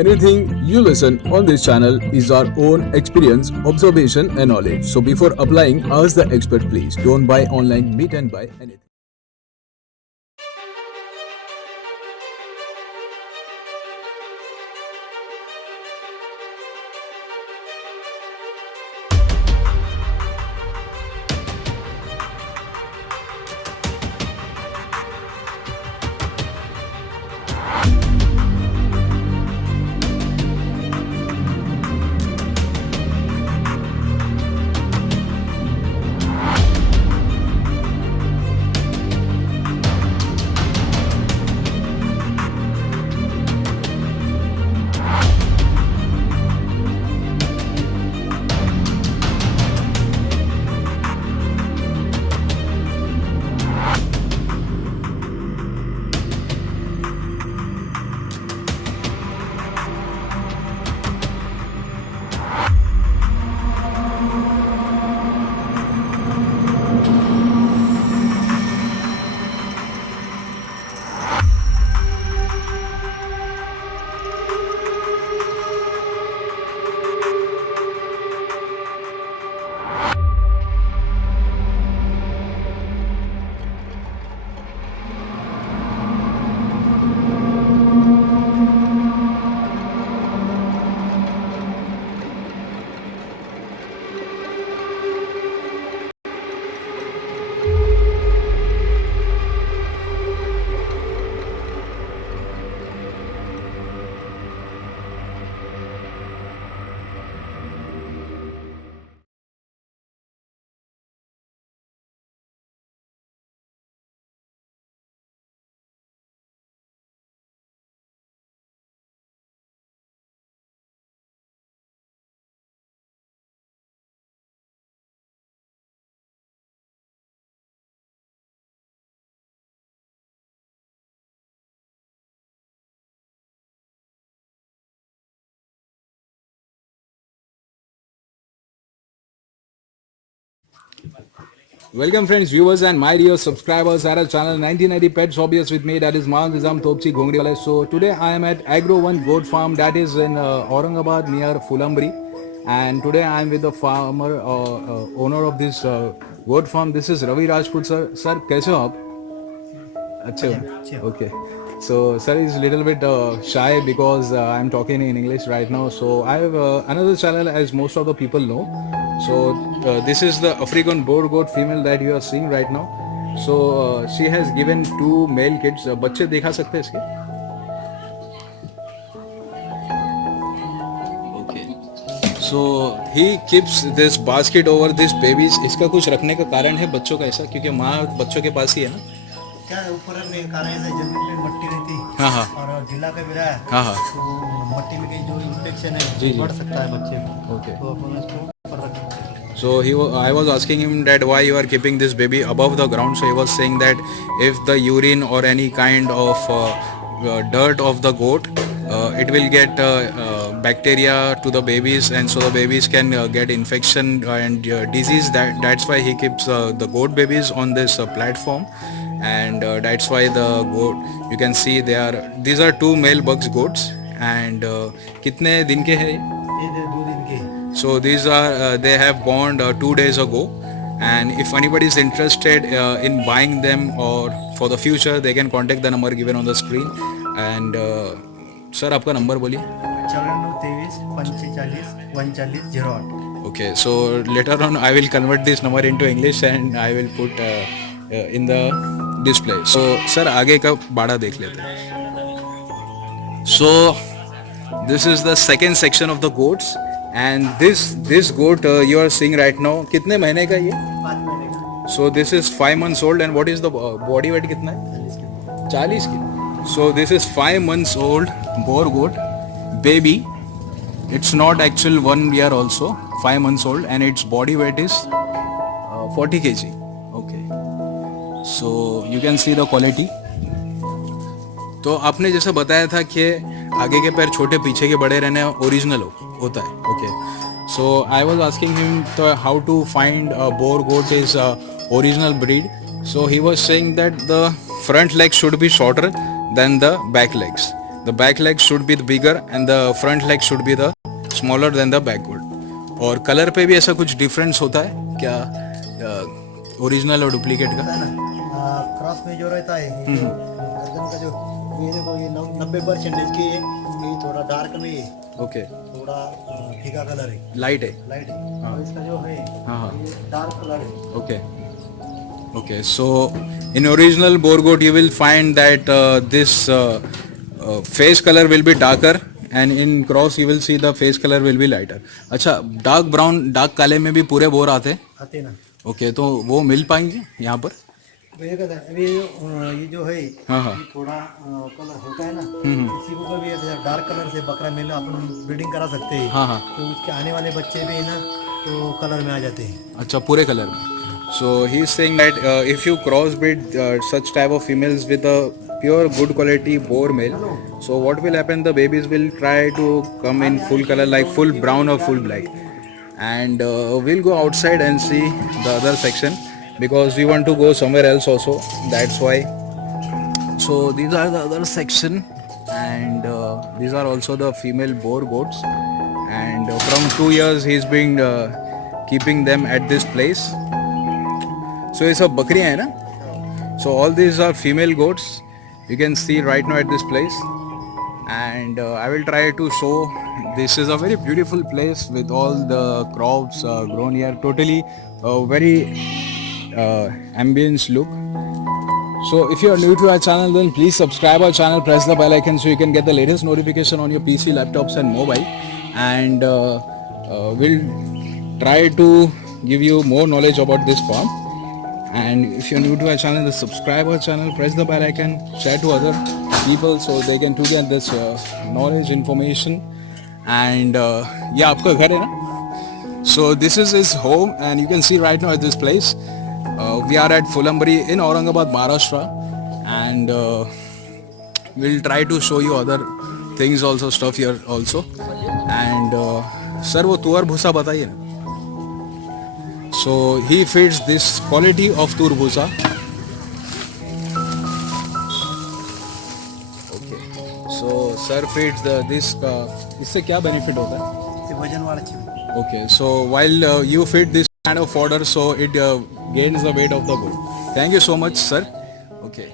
Anything you listen on this channel is our own experience, observation, and knowledge. So before applying, ask the expert please. Don't buy online, meet and buy anything. Welcome friends, viewers and my dear subscribers at our channel 1990 Pets Hobbies with me, that is Maan Nizam Topchi Ghongriwala. So today I am at Agro One Goat Farm that is in Aurangabad near Fulambri, and today I am with the farmer owner of this goat farm. This is Ravi Rajput sir. Sir, कैसे हो आप? अच्छा, okay. So sir is a little bit shy because I'm talking in English right now. So I have another channel as most of the people know. So this is the African boar goat female that you are seeing right now. So she has given two male kids. बच्चे दिखा सकते हैं इसके? Okay. So he keeps this basket over these babies. इसका कुछ रखने का कारण है बच्चों का ऐसा, क्योंकि माँ बच्चों के पास ही है ना? क्या ऊपर में कारण है जमीन में मट्टी रहती है। हाँ हाँ और ढीला का बिरा है। हाँ हाँ तो मट्टी में कहीं जो इन्फेक्शन है जी, जी। बढ़ सकता है बच्चे को। Okay. तो अपन इसको ऊपर रखना चाहिए। So I was asking him that why you are keeping this baby above the ground. So he was saying that if the urine or any kind of dirt of the goat, it will get bacteria to the babies, and so the babies can get infection and disease. That's why he keeps the goat babies on this platform, and that's why the goat, you can see these are two male bugs goats, and कितने दिन के हैं ये? ये 2 दिन के। So these are they have born 2 days ago, and if anybody is interested in buying them or for the future, they can contact the number given on the screen. And sir, आपका number बोलिए. 94 23 45 39 08। Okay, so later on I will convert this number into English and I will put in the display. So sir, आगे का बाड़ा देख लेते हैं. So this is the second section of the goats, and this goat you are seeing right now, कितने महीने का ये? 5 महीने का। So this is 5 months old, and what is the body weight कितना है? 40 kilo. So this is 5 months old boar goat baby. It's not actual 1 year also, 5 months old, and its body weight is 40 kg. Okay. So you can see the quality. तो आपने जैसा बताया था कि आगे के पैर छोटे पीछे के बड़े रहने ओरिजिनल होता है. Okay. So I was asking him how to find a boer goat is original breed. So he was saying that the front legs should be shorter than the back legs. The back leg should be bigger and the front leg should be the smaller than the back goat. और colour पे भी ऐसा कुछ difference होता है क्या, original और duplicate का? है ना, क्रॉस में जो रहता है ये जो गर्दन का जो ये देखो ये 90% की है, ये थोड़ा डार्क में है, ओके, थोड़ा फीका कलर है, लाइट है। लाइट है, और इसका जो है हाँ हाँ, ये डार्क कलर है। okay, okay. So in original boar goat you will find that this face color will be darker and in cross you will see the face color will be lighter. अच्छा, dark brown, dark काले में भी पूरे bore आते हैं? आते ना, okay, तो वो मिल पाएंगे यहाँ पर? ये कहता है, अभी ये जो है हाँ हाँ, ये थोड़ा कलर होता है ना, इसी को कभी डार्क कलर से बकरा मेल अपन ब्रीडिंग करा सकते हैं। हाँ हाँ, तो उसके आने वाले बच्चे भी है ना तो कलर में आ जाते हैं। अच्छा, पूरे कलर में. So he is saying that if you crossbreed such type of females with a pure good quality boar male, so what will happen, the babies will try to come in full color like full brown or full black, and we'll go outside and see the other section because we want to go somewhere else also, that's why. So these are the other section, and these are also the female boar goats, and from 2 years he's been keeping them at this place. So ये सब बकरियां हैं ना. So all these are female goats. You can see right now at this place, and I will try to show. This is a very beautiful place with all the crops grown here. Totally very ambience look. So if you are new to our channel, then please subscribe our channel, press the bell icon so you can get the latest notification on your PC, laptops and mobile, and we'll try to give you more knowledge about this farm. And if you're new to our channel, then subscribe our channel, press the bell icon, share to other people so they can too get this knowledge, information. And ये आपका घर है ना? So this is his home, and you can see right now at this place. We are at Fulambari in Aurangabad, Maharashtra, and we'll try to show you other things also, stuff here also. And sir, वो तुअर भूसा बताइए ना. So he feeds this quality of tur bhusa. Okay. So sir feeds this. इससे क्या benefit होता है? ये वजन वाला चीज। Okay. So while you feed this kind of fodder, so it gains the weight of the goat. Thank you so much, sir. Okay.